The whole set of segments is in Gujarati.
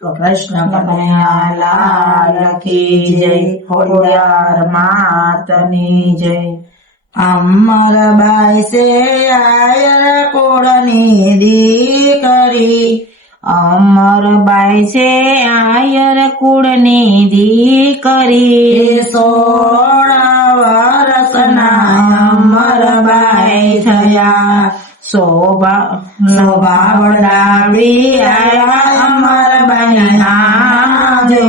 તો કૃષ્ણ કનૈયા લાલ કી જય, ખોડિયાર માતની જય। અમરબાઈ છે આયર કુળની દીકરી, અમરબાઈ છે આયર કુળની દીકરી। 16 વર્ષના અમરબાઈ થયા, શોભા વડાવી આયા અમરબાઈ ના જો।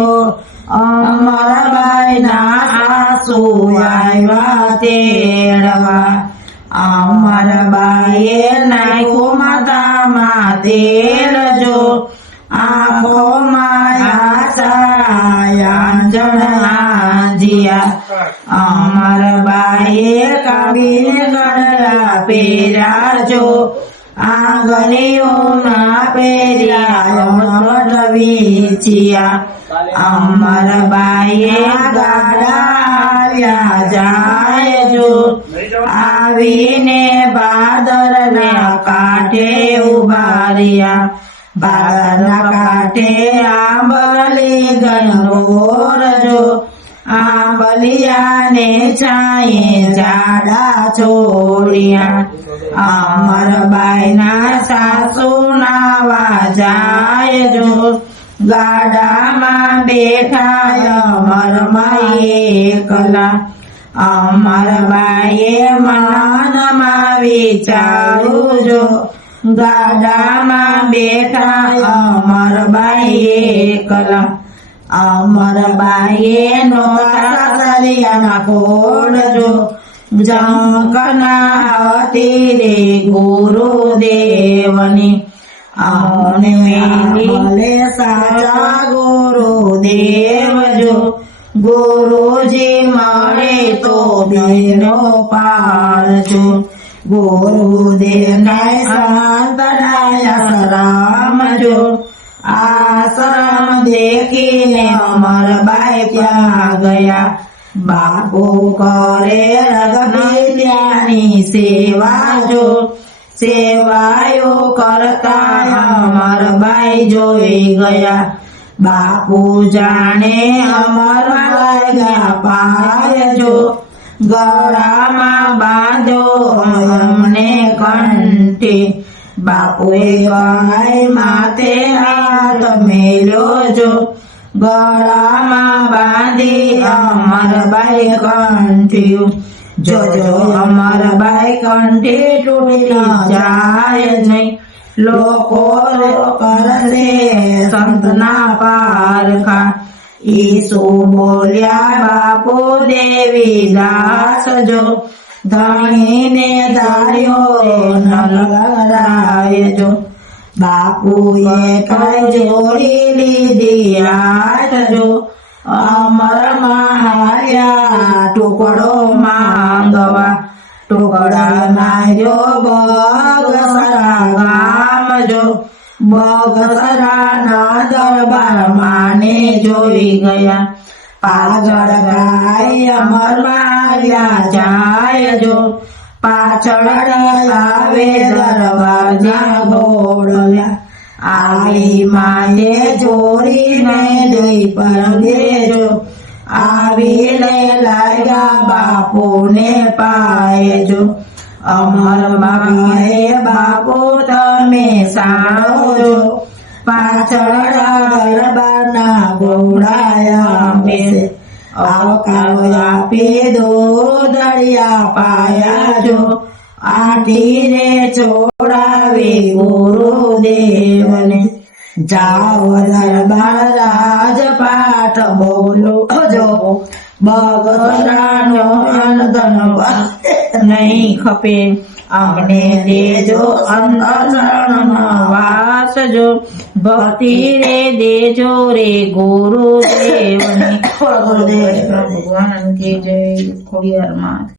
અમરબાઈ ના સાસુ આવ્યા તેડવા, અમરબાઈએ નાખ્યું માથામાં તેલ જો। આંખોમાં આંજણ આંજ્યા, અમરબાઈએ કાવીને ગળા પહેર્યા જો। આંગળીઓમાં પહેર્યા વીંચ્યા, અમરબાઈએ ગાડા આવ્યા જાય જો। આવીને ભાદરના કાંઠે ઉભા રહ્યા, ભાદરના કાંઠે આંબલી ગણગોર જો। આંબલિયાને છાંયે ઝાડા છોડ્યા, અમરબાઈના સાસુ નાવા જાય જો। ગાડામાં બેઠા અમરબાઈ એકલા, અમરબાઈએ મનમાં વિચાર્યું જો। ગાડામાં બેઠા અમરબાઈ એકલા, અમરબાઈએ નોતા સરિયાના કોડ જો। જંકના હતી રે ગુરુદેવની, અમને મળે સાચા ગુરુદેવ જો। ગુરુજી મળે તો બેનો પાડજો, ગુરુદેવને સંતનાયા સલામ જો। આશ્રમ દેખીને અમરબાઈ ત્યાં ગયા, બાપુ કરે રગની સેવા જો। સેવાયો કરતા અમરબાઈ જોઈ ગયા, બાપુ જાણે અમરબાઈ ગયા પાય જો। ગળામાં બાંધો અમને કંઠે, બાપુએ ગાય માથે હાથ મેલ્યો જો। ગળામાં બાંધી અમરબાઈ કંઠ્યું, જોજો અમરબાઈ કંઠી તૂટી જાય નહીં। લોકો કરશે સંતના પારખા, ઈસુ બોલ્યા બાપુ દેવી દાસ જો। ધણીને ધાર્યો નલરાય જો, બાપુએ કઈ જોડી લીધી હાથ જો। અમરમાં હાર્યા ટુકડો માંગવા, ટુકડા માર્યો બગસરા ગામ જો। બગસરાના દરબારમાં ને જોઈ ગયા, પાછળ ગાય અમરમાં જાય જો। પાછળ આવે દરવાજા ગોળવ્યા, આવી માએ જોડીને દઈ પર દેજો। આવીને લાગ્યા બાપુને પાય જો। અમરબાઈએ બાપુ તમે સાળો જો, પાછળ દરબારના ગોળાયા બેસે। આવકારો આપી દો દળિયા પાયા જો। આટીને છોડાવી ગુરુદેવને, જાઓ દરબાર રાજપાઠ બોલો જો। બગસરાનો અનધન નહીં ખપે, અમને દેજો અંતઃકરણમાં વાસ જો। ભક્તિ રે દેજો રે ગુરુદેવને। ગુરુદેવ ભગવાન કી જય, ખોડિયાર માત।